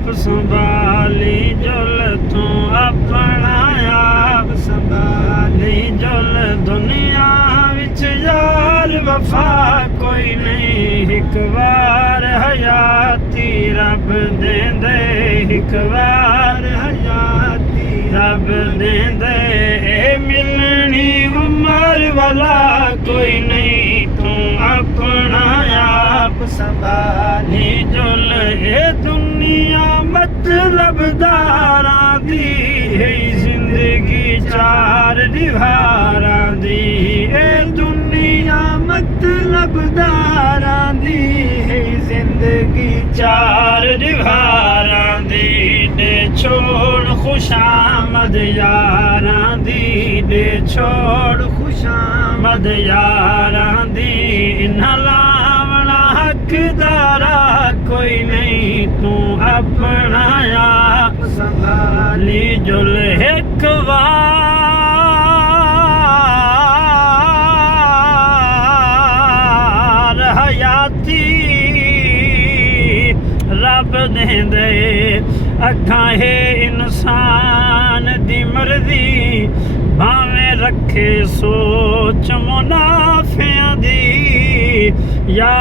आप संभाली जुल तू अपना आप संभाली जुल दुनिया विच यार वफा कोई नहीं एक बार हयाती रब देंदे एक बार हयाती रब देंदे मिलनी उम्र वाला कोई नहीं तू अपना आप संभाली जुल ये दुनिया मतलब दारा दी है जिंदगी चार दीवारा दी ये दुनिया मतलब दारा दी है जिंदगी चार दीवारा दी दे छोड़ खुशामद यारा दी दे छोड़ खुशामद यारा दी इन्हा लावना हकदारा कोई नहीं तू अपना आप संभाली जुल एक बार हयाती रब देंदे अखां है इंसान दी मर्जी भावें रखे सोच मुनाफियां दी या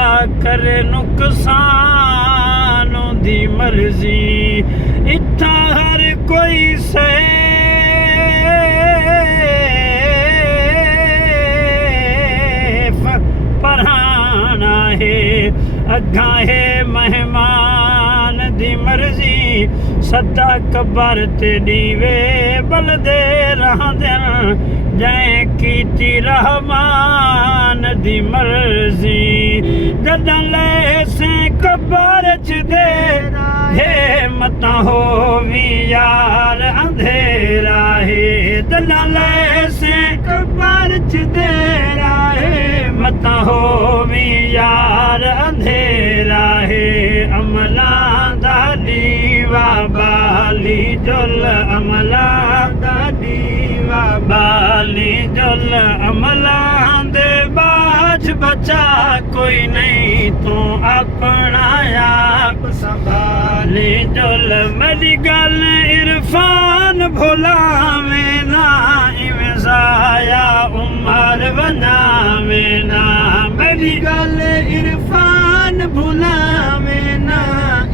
करे नुकसान दी मर्जी इत्था हर कोई सैफ पढ़ाना है अग्गा है मेहमान दी मर्जी सदा कबर ते दीवे बलदे रहंदन जै कीती रहमान दी मर्जी जदां ले से कबर च दे हे मता होवी यार अंधेरा है जदां ले से कबर च दे है मता होवी यार अंधेरा है अमला दा दीवा बाली जुल अमला दा दीवा बाली जुल अमला दे बाज बचा कोई नहीं तू अपना आप संभाली जुल मेरी गल इरफान भुलावे ना इवें जाया उमर बनावे ना मेरी गल इरफान भुलावे ना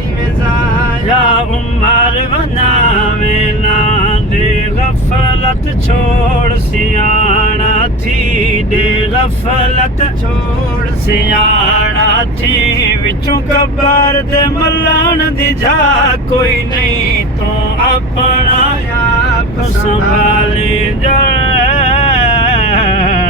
इवें जाया उमर बनावे ना दे गफलत छोड़ सियाना थी दे गफलत छोड़ सियाना थी विचों कबर दे मलान दी जा कोई नहीं तो अपना